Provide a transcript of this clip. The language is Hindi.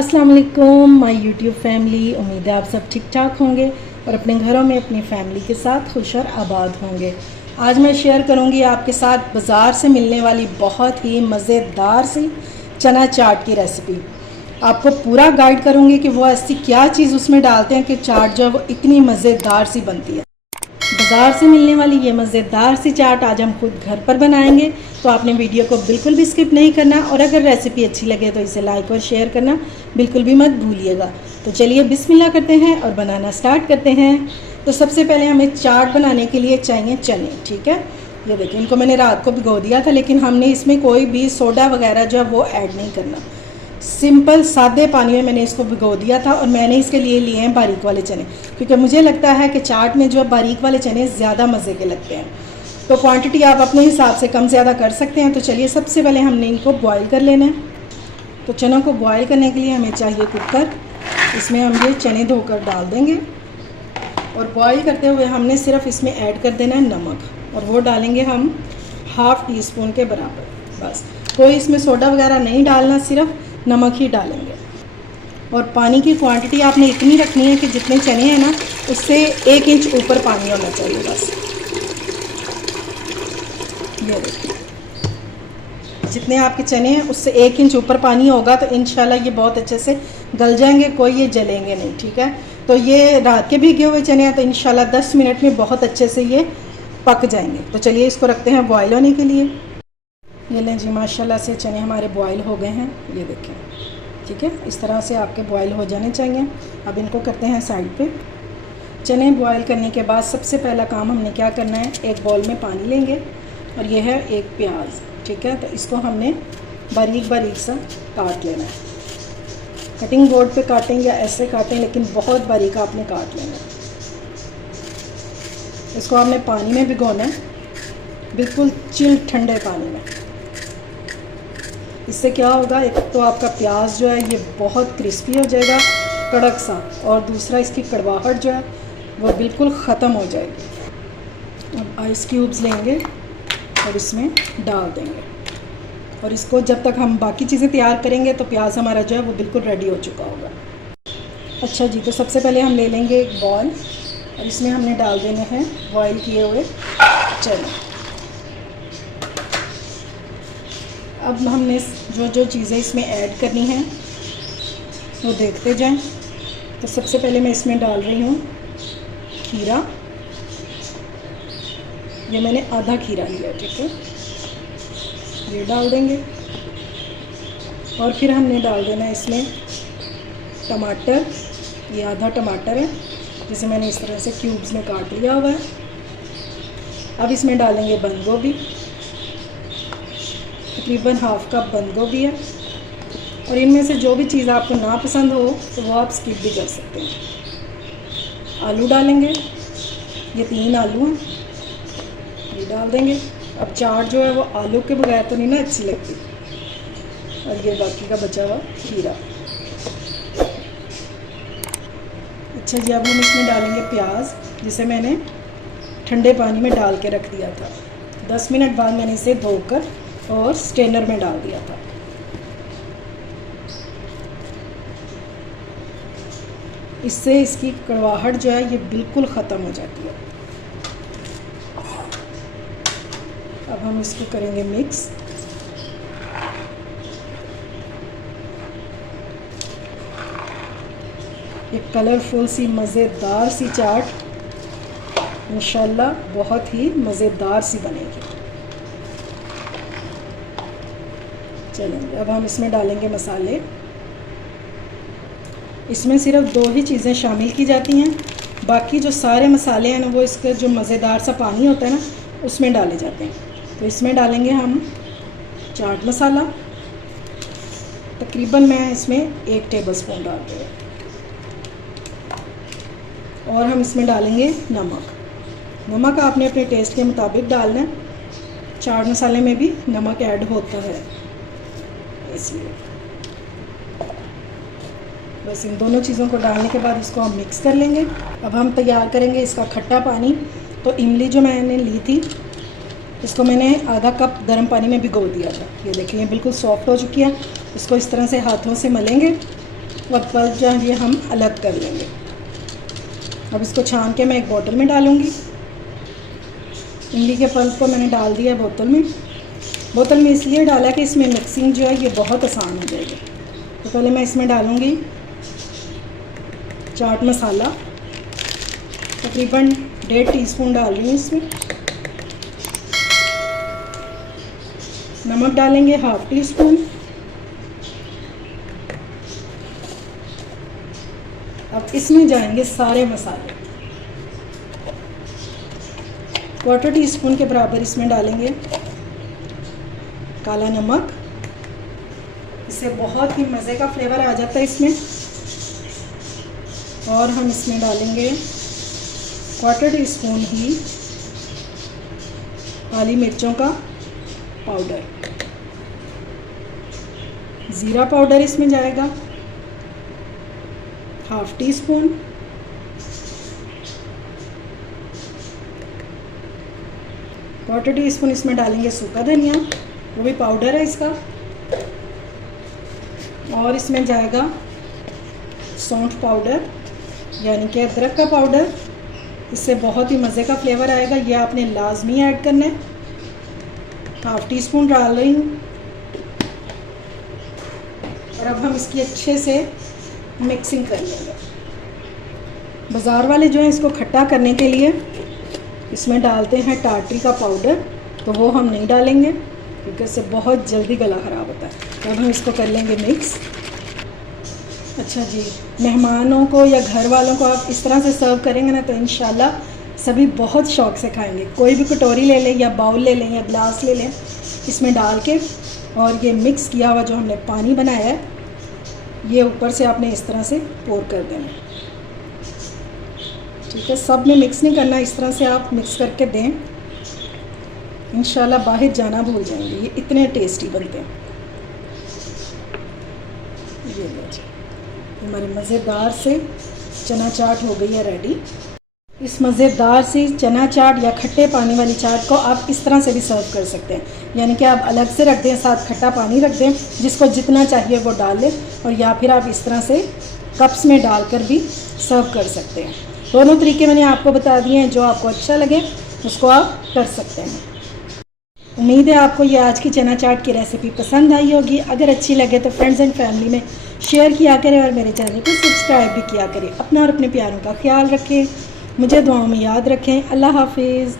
अस्सलाम वालेकुम माय यूट्यूब फैमिली। उम्मीद है आप सब ठीक ठाक होंगे और अपने घरों में अपनी फैमिली के साथ खुश और आबाद होंगे। आज मैं शेयर करूंगी आपके साथ बाज़ार से मिलने वाली बहुत ही मज़ेदार सी चना चाट की रेसिपी। आपको पूरा गाइड करूंगी कि वो ऐसी क्या चीज़ उसमें डालते हैं कि चाट जो है वो इतनी मज़ेदार सी बनती है। बाज़ार से मिलने वाली ये मज़ेदार सी चाट आज हम खुद घर पर बनाएंगे, तो आपने वीडियो को बिल्कुल भी स्किप नहीं करना और अगर रेसिपी अच्छी लगे तो इसे लाइक और शेयर करना बिल्कुल भी मत भूलिएगा। तो चलिए बिस्मिल्लाह करते हैं और बनाना स्टार्ट करते हैं। तो सबसे पहले हमें चाट बनाने के लिए चाहिए चने। ठीक है, ये देखिए इनको मैंने रात को भिगो दिया था, लेकिन हमने इसमें कोई भी सोडा वगैरह जो है वो ऐड नहीं करना। सिंपल सादे पानी में मैंने इसको भिगो दिया था और मैंने इसके लिए लिए हैं बारीक वाले चने, क्योंकि मुझे लगता है कि चाट में जो बारीक वाले चने ज़्यादा मज़े के लगते हैं। तो क्वांटिटी आप अपने हिसाब से कम ज़्यादा कर सकते हैं। तो चलिए सबसे पहले हमने इनको बॉईल कर लेना है। तो चनों को बॉईल करने के लिए हमें चाहिए कुकर। इसमें हम ये चने धोकर डाल देंगे और बॉईल करते हुए हमने सिर्फ इसमें ऐड कर देना है नमक, और वो डालेंगे हम ½ टीस्पून के बराबर। बस, कोई इसमें सोडा वगैरह नहीं डालना, सिर्फ नमक ही डालेंगे। और पानी की क्वांटिटी आपने इतनी रखनी है कि जितने चने हैं ना उससे 1 इंच ऊपर पानी होना चाहिए। बस ये देखिए, जितने आपके चने हैं उससे 1 इंच ऊपर पानी होगा तो इंशाल्लाह ये बहुत अच्छे से गल जाएंगे, कोई ये जलेंगे नहीं। ठीक है, तो ये रात के भीगे हुए चने हैं तो इंशाल्लाह 10 मिनट में बहुत अच्छे से ये पक जाएंगे। तो चलिए इसको रखते हैं बॉयल होने के लिए। ये लें जी, माशाल्लाह से चने हमारे बॉयल हो गए हैं, ये देखें। ठीक है, इस तरह से आपके बॉयल हो जाने चाहिए। अब इनको करते हैं साइड पे। चने बॉयल करने के बाद सबसे पहला काम हमने क्या करना है, एक बाउल में पानी लेंगे और ये है एक प्याज। ठीक है, तो इसको हमने बारीक बारीक सा काट लेना है। कटिंग बोर्ड पे काटें या ऐसे काटें, लेकिन बहुत बारीक आपने काट लेना है। इसको आपने पानी में भिगोना है, बिल्कुल चिल ठंडे पानी में। इससे क्या होगा, एक तो आपका प्याज जो है ये बहुत क्रिस्पी हो जाएगा, कड़क सा, और दूसरा इसकी कड़वाहट जो है वो बिल्कुल ख़त्म हो जाएगी। अब आइस क्यूब्स लेंगे और इसमें डाल देंगे, और इसको जब तक हम बाकी चीज़ें तैयार करेंगे तो प्याज हमारा जो है वो बिल्कुल रेडी हो चुका होगा। अच्छा जी, तो सबसे पहले हम ले लेंगे एक बॉल और इसमें हमने डाल देने हैं बॉयल किए हुए चने। अब हमने जो जो चीज़ें इसमें ऐड करनी हैं वो देखते जाएं। तो सबसे पहले मैं इसमें डाल रही हूँ खीरा। ये मैंने आधा खीरा लिया। ठीक है, ये डाल देंगे। और फिर हमने डाल देना है इसमें टमाटर। ये आधा टमाटर है जिसे मैंने इस तरह से क्यूब्स में काट लिया हुआ है। अब इसमें डालेंगे बंद गोभी, तकरीबन ½ कप बंद गोभी है। और इनमें से जो भी चीज़ आपको ना पसंद हो तो वो आप स्किप भी कर सकते हैं। आलू डालेंगे, ये 3 आलू हैं, ये डाल देंगे। अब चाट जो है वो आलू के बगैर तो नहीं ना अच्छी लगती। और ये बाकी का बचा हुआ खीरा। अच्छा जी, अब हम इसमें डालेंगे प्याज, जिसे मैंने ठंडे पानी में डाल के रख दिया था। 10 मिनट बाद मैंने इसे धोकर और स्ट्रेनर में डाल दिया था। इससे इसकी कड़वाहट जो है ये बिल्कुल ख़त्म हो जाती है। अब हम इसको करेंगे मिक्स। एक कलरफुल सी मज़ेदार सी चाट इंशाल्लाह बहुत ही मज़ेदार सी बनेगी। चलेंगे, अब हम इसमें डालेंगे मसाले। इसमें सिर्फ 2 ही चीज़ें शामिल की जाती हैं, बाकी जो सारे मसाले हैं ना वो इसका जो मज़ेदार सा पानी होता है ना उसमें डाले जाते हैं। तो इसमें डालेंगे हम चाट मसाला। तकरीबन मैं इसमें 1 टेबलस्पून डाल रही हूँ। और हम इसमें डालेंगे नमक। नमक आपने अपने टेस्ट के मुताबिक डालना है। चाट मसाले में भी नमक ऐड होता है, इसलिए बस इन दोनों चीज़ों को डालने के बाद इसको हम मिक्स कर लेंगे। अब हम तैयार करेंगे इसका खट्टा पानी। तो इमली जो मैंने ली थी इसको मैंने आधा कप गर्म पानी में भिगो दिया था। ये देखिए ये बिल्कुल सॉफ्ट हो चुकी है। इसको इस तरह से हाथों से मलेंगे और पल्प जो है ये हम अलग कर लेंगे। अब इसको छान के मैं एक बोतल में डालूँगी। इमली के पल्प को मैंने डाल दिया बोतल में। बोतल में इसलिए डाला कि इसमें मिक्सिंग जो है ये बहुत आसान हो जाएगी। तो पहले मैं इसमें डालूँगी चाट मसाला, तकरीबन 1.5 टीस्पून डाल रही हूँ इसमें। नमक डालेंगे 1/2 टीस्पून। अब इसमें जाएंगे सारे मसाले। 1/4 टीस्पून के बराबर इसमें डालेंगे काला नमक। इससे बहुत ही मज़े का फ्लेवर आ जाता है इसमें। और हम इसमें डालेंगे 1/4 टीस्पून ही काली मिर्चों का पाउडर। ज़ीरा पाउडर इसमें जाएगा 1/2 टीस्पून। क्वार्टर टीस्पून इसमें डालेंगे सूखा धनिया, वो भी पाउडर है इसका। और इसमें जाएगा सौंठ पाउडर यानी कि अदरक का पाउडर। इससे बहुत ही मज़े का फ्लेवर आएगा। ये आपने लाजमी ऐड करना है। 1/2 टीस्पून डाल रही हूँ। और अब हम इसकी अच्छे से मिक्सिंग कर लेंगे। बाज़ार वाले जो हैं इसको खट्टा करने के लिए इसमें डालते हैं टाटरी का पाउडर, तो वो हम नहीं डालेंगे क्योंकि इससे बहुत जल्दी गला ख़राब होता है। तो अब हम इसको कर लेंगे मिक्स। अच्छा जी, मेहमानों को या घर वालों को आप इस तरह से सर्व करेंगे ना तो इंशाल्लाह सभी बहुत शौक़ से खाएंगे। कोई भी कटोरी ले लें या बाउल ले लें या ग्लास ले लें, इसमें डाल के और ये मिक्स किया हुआ जो हमने पानी बनाया है ये ऊपर से आपने इस तरह से पोर कर देना है। ठीक है, सब में मिक्स नहीं करना, इस तरह से आप मिक्स करके दें। इंशाल्लाह बाहर जाना भूल जाएंगे, ये इतने टेस्टी बनते हैं। ये लीजिए, हमारी मज़ेदार से चना चाट हो गई है रेडी। इस मज़ेदार सी चना चाट या खट्टे पानी वाली चाट को आप इस तरह से भी सर्व कर सकते हैं, यानी कि आप अलग से रख दें, साथ खट्टा पानी रख दें, जिसको जितना चाहिए वो डाल लें। और या फिर आप इस तरह से कप्स में डालकर भी सर्व कर सकते हैं। दोनों तरीके मैंने आपको बता दिए हैं, जो आपको अच्छा लगे उसको आप कर सकते हैं। उम्मीद है आपको ये आज की चना चाट की रेसिपी पसंद आई होगी। अगर अच्छी लगे तो फ्रेंड्स एंड फैमिली में शेयर किया करें और मेरे चैनल को सब्सक्राइब भी किया करें। अपना और अपने प्यारों का ख्याल रखें, मुझे दुआओं में याद रखें। अल्लाह हाफिज़।